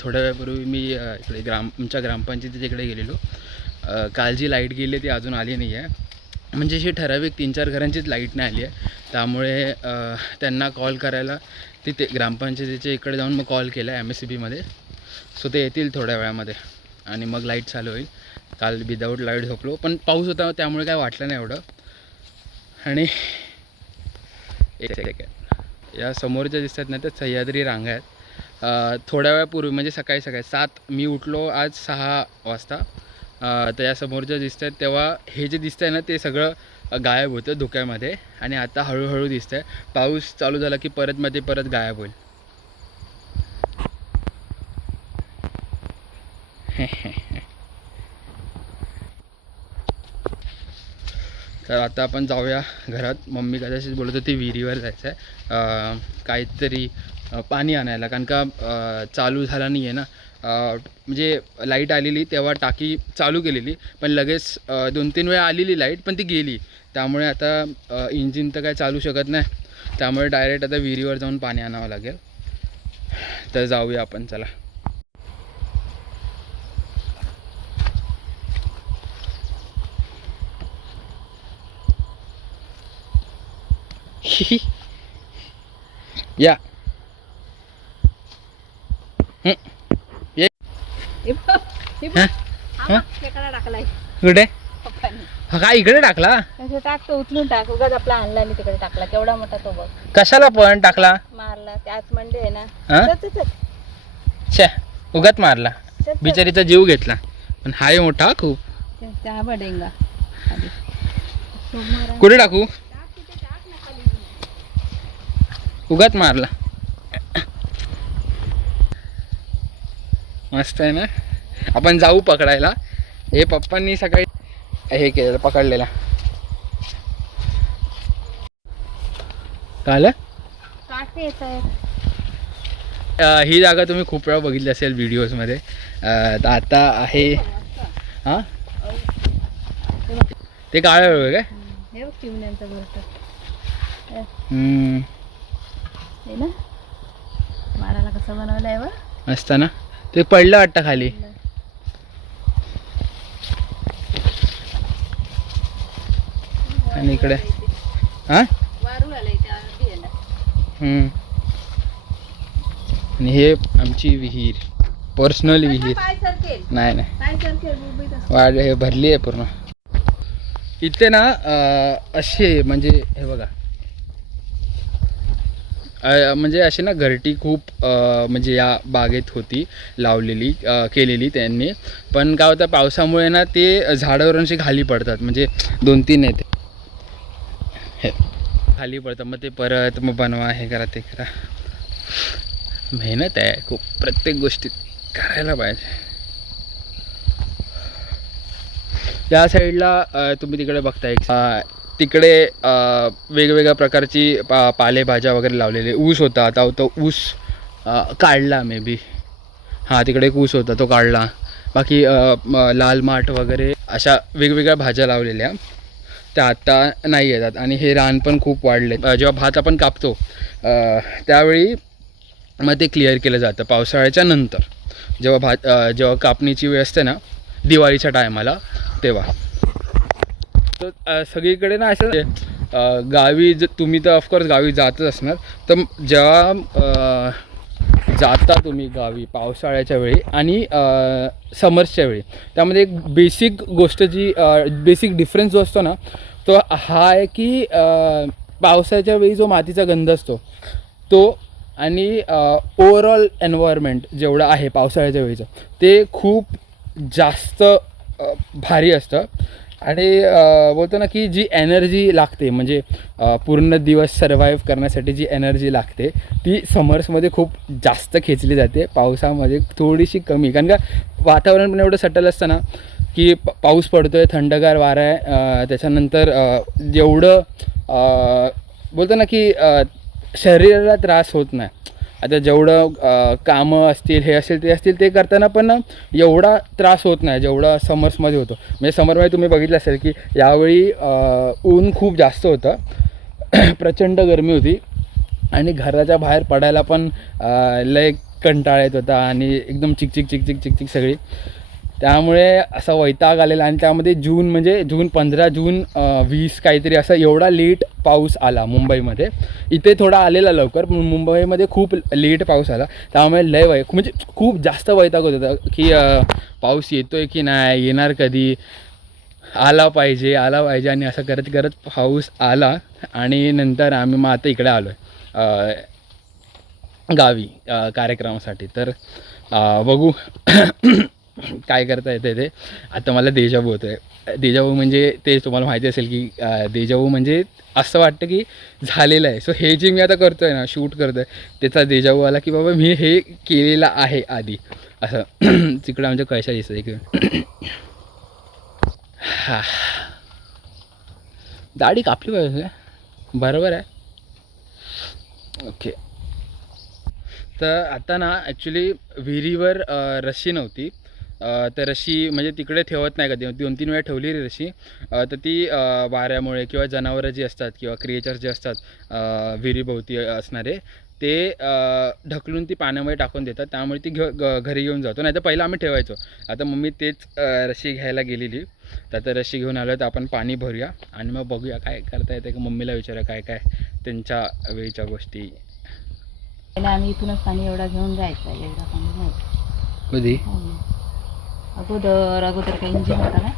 थोड्या वेळापूर्वी मी इकडे आमच्या ग्रामपंचायतीच्या इकडे गेलेलो. काल जी लाईट गेली ती अजून आली नाही आहे. म्हणजे अशी ठराविक 3-4 घरांचीच लाईट नाही आली आहे. त्यामुळे त्यांना कॉल करायला तिथे ग्रामपंचायतीच्या इकडे जाऊन मग कॉल केला MSCBमध्ये. सो ते येतील थोड्या वेळामध्ये आणि मग लाईट चालू होईल. काल विदाऊट लाईट झोपलो, पण पाऊस होता त्यामुळे काय वाटलं नाही एवढं. आणि या समोरच्या दिसतात ना त्या सह्याद्री रांगा आहेत. थोड्या वेळापूर्वी म्हणजे सकाळी 7 मी उठलो आज 6 वाजता. तर या समोरच्या दिसत आहेत तेव्हा हे जे दिसतं आहे ना ते सगळं गायब होतं धुक्यामध्ये आणि आता हळूहळू दिसतं आहे. पाऊस चालू झाला की परत गायब होईल. तर आता आपण जाऊया घरात. मम्मी कदाचित बोलत होती विहिरीवर जायचं आहे काहीतरी पाणी आणायला, कारण का चालू झाला नाही आहे ना. म्हणजे लाईट आलेली तेव्हा टाकी चालू केलेली, पण लगेच 2-3 वेळा आलेली लाईट पण ती गेली. त्यामुळे आता इंजिन तर काय चालू शकत नाही. त्यामुळे डायरेक्ट आता विहिरीवर जाऊन पाणी आणावं लागेल. तर जाऊया आपण, चला. या कुठे काय इकडे टाकला? टाकतो उचलून टाक. उगाच आपला आणला आणि तिकडे टाकला. केवढा मोठा तो बघ. कशाला पण टाकला? मारला त्याच मंडे आहे ना. छे उगाच मारला, बिचारीचा जीव घेतला. पण हाय मोठा खूप. त्या बडेंगा कुठे टाकू? उगाच मारला. मस्त आहे ना. आपण जाऊ पकडायला. हे पप्पांनी सकाळी हे केलेलं, पकडलेला. काय ही जागा तुम्ही खूप वेळा बघितली असेल व्हिडिओजमध्ये. आता आहे हां ते काळं वेळ काय ना मारायला कसं बनवलंय व मस्त ना. ते पडलं वाटतं खाली. आणि इकडे हां आणि हे आमची विहीर, पर्सनल विहीर. नाही वाढ हे भरली आहे पूर्ण. इथे ना असे म्हणजे हे बघा, म्हणजे अशी ना घरटी खूप म्हणजे या बागेत होती लावलेली, केलेली त्यांनी. पण काय होतं पावसामुळे ना ते झाडावरून अशी खाली पडतात. म्हणजे 2-3 आहेत हे खाली पडतात. मग ते परत मग बनवा, हे करा ते करा. मेहनत आहे खूप, प्रत्येक गोष्टीत करायला पाहिजे. या साईडला तुम्ही तिकडे बघताय तिकडे वेगवेगळ्या प्रकारची पालेभाज्या वगैरे लावलेले. ऊस होता, आता तो ऊस काढला मे बी. हां तिकडे एक ऊस होता तो काढला. बाकी लाल माठ वगैरे अशा वेगवेगळ्या भाज्या लावलेल्या त्या आता नाही येतात. आणि हे रान पण खूप वाढले. जेव्हा भात आपण कापतो त्यावेळी मग ते क्लिअर केलं जातं पावसाळ्याच्या नंतर. जेव्हा कापणीची वेळ असते ना दिवाळीच्या टायमाला तेव्हा. तर सगळीकडे ना असं गावी तुम्ही तर ऑफकोर्स गावी जातच असणार. तर जेव्हा जाता तुम्ही गावी पावसाळ्याच्या वेळी आणि समर्सच्या वेळी, त्यामध्ये एक बेसिक गोष्ट जी बेसिक डिफरन्स जो असतो ना तो हा आहे की पावसाच्या वेळी जो मातीचा गंध असतो तो आणि ओव्हरऑल एन्व्हायरमेंट जेवढं आहे पावसाळ्याच्या वेळीचं ते खूप जास्त भारी असतं. आणि बोलतो ना की जी एनर्जी लागते म्हणजे पूर्ण दिवस सर्वाईव्ह करण्यासाठी जी एनर्जी लागते ती समर्समध्ये खूप जास्त खेचली जाते, पावसामध्ये थोडीशी कमी. कारण का वातावरण पण एवढं सटल असतं ना की पाऊस पडतो आहे, थंडगार वारा आहे, त्याच्यानंतर जेवढं बोलतो ना की शरीराला त्रास होत नाही. आता जेवढं कामं असतील हे असतील ते असतील ते करताना पण एवढा त्रास होत नाही जेवढा समर्समध्ये होतो. म्हणजे समरमध्ये तुम्ही बघितलं असेल की यावेळी ऊन खूप जास्त होतं, प्रचंड गरमी होती आणि घराच्या बाहेर पडायला पण लय कंटाळा येत होता आणि एकदम चिकचिक सगळी, त्यामुळे असा वैताग आलेला. आणि त्यामध्ये जून 15 जून 20 काहीतरी असं एवढा लेट पाऊस आला मुंबईमध्ये. इथे थोडा आलेला लवकर, पण मुंबईमध्ये खूप लेट पाऊस आला. त्यामुळे म्हणजे खूप जास्त वैताग होत होता की पाऊस येतोय की नाही, येणार कधी, आला पाहिजे. आणि असं करत करत पाऊस आला. आणि नंतर आम्ही मग आता इकडे आलो आहे गावी कार्यक्रमासाठी. तर बघू काय करता येते ते. आता मला देजावू होतो आहे. देजावू म्हणजे ते तुम्हाला माहिती असेल की देजावू म्हणजे असं वाटतं की झालेलं आहे. सो हे जे मी आता करतो आहे ना, शूट करतो आहे, त्याचा देजावू आला की बाबा मी हे केलेलं आहे आधी असं. तिकडं आमच्या कळशा दिसतं इकडे. हा, दाढी कापली पाहिजे, बरोबर आहे. ओके. तर आता ना ॲक्च्युली विहिरीवर रशी नव्हती. तर रशी म्हणजे तिकडे ठेवत नाही कधी, 2-3 वेळा ठेवली रे रशी. तर ती वाऱ्यामुळे किंवा जनावरं जी असतात किंवा क्रिएचर्स जे असतात विहिरीभोवती असणारे, ते ढकलून ती पाण्यामध्ये टाकून देतात. त्यामुळे ती घरी घेऊन जातो. नाही तर पहिलं आम्ही ठेवायचो. आता मम्मी तेच रशी घ्यायला गेलेली. तर आता रशी घेऊन आलो. तर आपण पाणी भरूया आणि मग बघूया काय करता येतं. का मम्मीला विचारूया काय काय त्यांच्या वेळीच्या गोष्टी. आम्ही इथूनच पाणी एवढा घेऊन जायचं, एवढा पाणी घ्यायचं. कधी अगोदर काही इंजिन होता ना,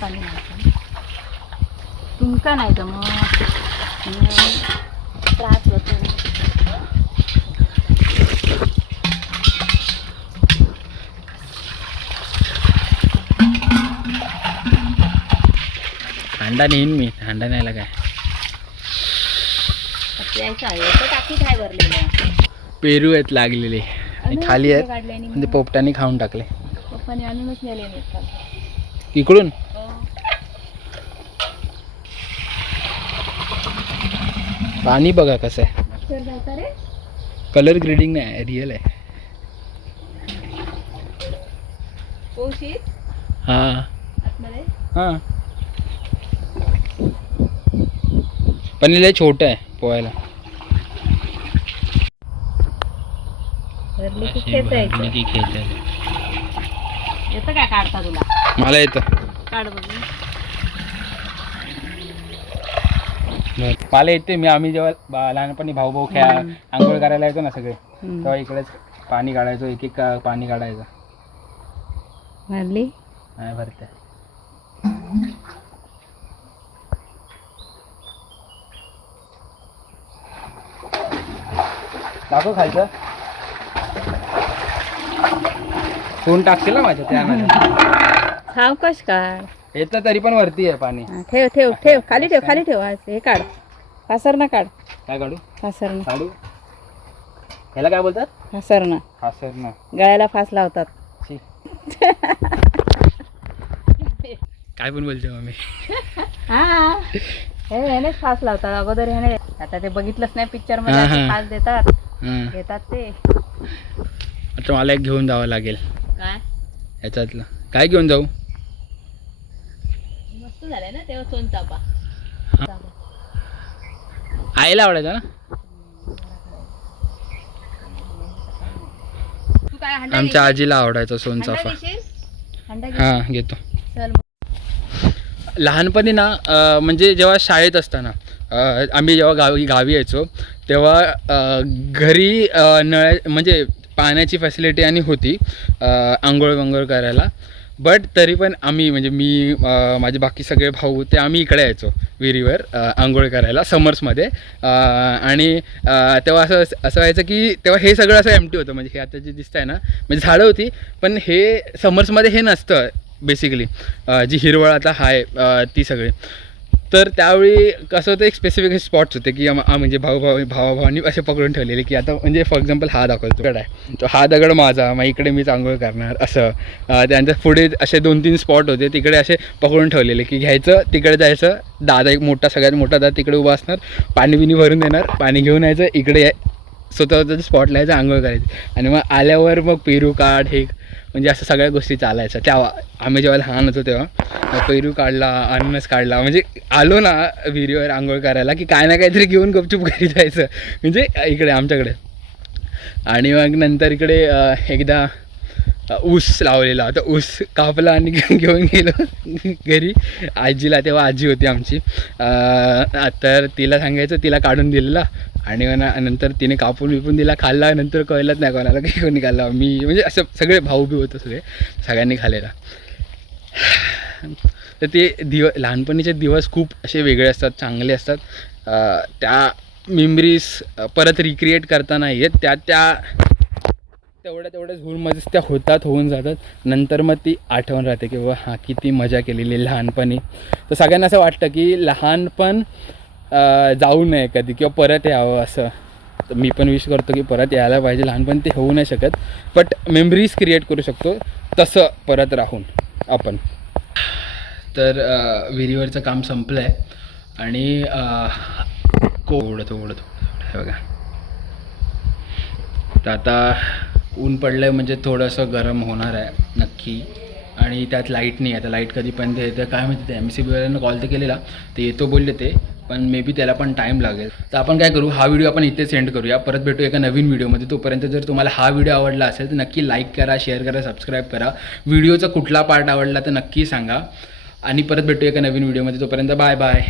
पाणी नव्हतं. तुमका नाही तर मग त्रास होतो. हांडा नेईन मी, हांडा न्यायला काय. टाकी काय भरलेलं, पेरू आहेत लागलेले आणि खाली आहेत. म्हणजे पोपटाने खाऊन टाकले. पप्पाने आणूनच नेले नाहीत इकडून. पाणी बघा कसं आहे. कलर ग्रेडिंग नाही, रिअल आहे. हां हां, पण लय छोटं आहे पोहायला. येतं काय काढता तुला? मला येतं. काढ बघू. मला येते. आम्ही जेव्हा लहानपणी भाऊ आंघोळ करायला येतो ना सगळे, तेव्हा इकडेच पाणी काढायचो. एक पाणी काढायचं. भरली नाही भरते. दाखव खायचं. फोन टाकशील ना माझ्या त्या सावकाश काढ. येतं तरी पण वरती आहे पाणी. ठेव ठेव ठेव, खाली ठेव, खाली ठेव. हे काढ, कासरणं काढ. काय काढू? कासरणं काढू. ह्याला काय बोलतात? कासरणं. कासरणं. गळ्याला फास लावतात. काय पण बोलते मम्मी. हा, ह्यानेच फास लावतात अगोदर. ह्याने आता ते बघितलंच नाही पिक्चर मध्ये, फास देतात, घेतात ते. आता मला एक घेऊन जावं लागेल. काय ह्याच्यातलं काय घेऊन जाऊ? मस्त झालंय ना तेव्हा सोनचाफा. आईला आवडायचा ना. तू काय हंडा आमच्या आजीला आवडायचा सोनचाफा. हां घेतो. चल. लहानपणी ना म्हणजे जेव्हा शाळेत असताना आम्ही जेव्हा गावी यायचो तेव्हा घरी म्हणजे पाण्याची फॅसिलिटी आणि होती आंघोळ करायला. बट तरी पण आम्ही म्हणजे मी माझे बाकी सगळे भाऊ ते आम्ही इकडे यायचो विहिरीवर आंघोळ करायला समर्समध्ये. आणि तेव्हा असं व्हायचं की तेव्हा हे सगळं असं एम्प्टी होतं. म्हणजे हे आता जे दिसतं आहे ना, म्हणजे झाडं होती, पण हे समर्समध्ये हे नसतं बेसिकली. जी हिरवळ आता आहे ती सगळी. तर त्यावेळी कसं होतं, एक स्पेसिफिक स्पॉट्स होते की म्हणजे भावाभावांनी असे पकडून ठेवलेले की आता म्हणजे फॉर एक्झाम्पल हा दाखवतो दगड आहे, तो हा दगड माझा, मग इकडे मीच आंघोळ करणार असं. त्यांच्या पुढे असे 2-3 स्पॉट होते, तिकडे असे पकडून ठेवलेले की घ्यायचं, तिकडे जायचं, दादा एक मोठा सगळ्यात मोठा दादा तिकडे उभा असणार, पाणी बिणी भरून देणार, पाणी घेऊन यायचं, इकडे स्वतःचं स्पॉटला यायचं, आंघोळ करायची. आणि मग आल्यावर मग पेरू काढ हे म्हणजे असं सगळ्या गोष्टी चालायच्या. तेव्हा आम्ही जेव्हा लहान होतो तेव्हा पेरू काढला, अननस काढला, म्हणजे आलो ना विहिरीवर आंघोळ करायला की काय ना काहीतरी घेऊन गपचूप घरी जायचं. म्हणजे इकडे आमच्याकडे आणि मग नंतर इकडे एकदा ऊस लावलेला होता. ऊस कापला आणि घेऊन गेलो घरी आजीला. तेव्हा आजी होती आमची. तर तिला सांगायचं, तिला काढून दिलेला आणि नंतर तिने कापून विपून दिला, खाल्ला. नंतर कळलंच नाही कोणाला की कोणी खाल्ला. मी म्हणजे असं सगळे भाऊ बी होतं, सगळ्यांनी खाल्लेला. तर ते लहानपणीचे दिवस खूप असे वेगळे असतात, चांगले असतात. त्या मेमरीज परत रिक्रिएट करता नाही येत. त्या तेवढ्याच झूममध्येच त्या होऊन जातात. नंतर मग ती आठवण राहते की बाबा हां किती मजा केलेली लहानपणी. तर सगळ्यांना असं वाटतं की लहानपण जाऊ नये कधी किंवा परत यावं असं. तर मी पण विश करतो की परत यायला पाहिजे. लहानपण ते होऊ नाही शकत, बट मेमरीज क्रिएट करू शकतो तसं परत राहून आपण. तर विहिरीवरचं काम संपलं आहे आणि ओढतो हे बघा. तर आता ऊन पडलं आहे म्हणजे थोडंसं गरम होणार आहे नक्की. आणि त्यात लाईट नाही आहे. आता लाईट कधीपर्यंत येतं काय माहिती. ते MCBवाल्यांना कॉल तर केलेला, ते येतो बोलले ते, पण मे बी त्याला पण टाईम लागेल. तर आपण काय करू, हा व्हिडिओ आपण इथे सेंड करूया. परत भेटू एका नवीन व्हिडिओमध्ये. तोपर्यंत जर तुम्हाला हा व्हिडिओ आवडला असेल तर नक्की लाईक करा, शेअर करा, सबस्क्राईब करा. व्हिडिओचा कुठला पार्ट आवडला तर नक्की सांगा. आणि परत भेटू एका नवीन व्हिडिओमध्ये. तोपर्यंत बाय बाय.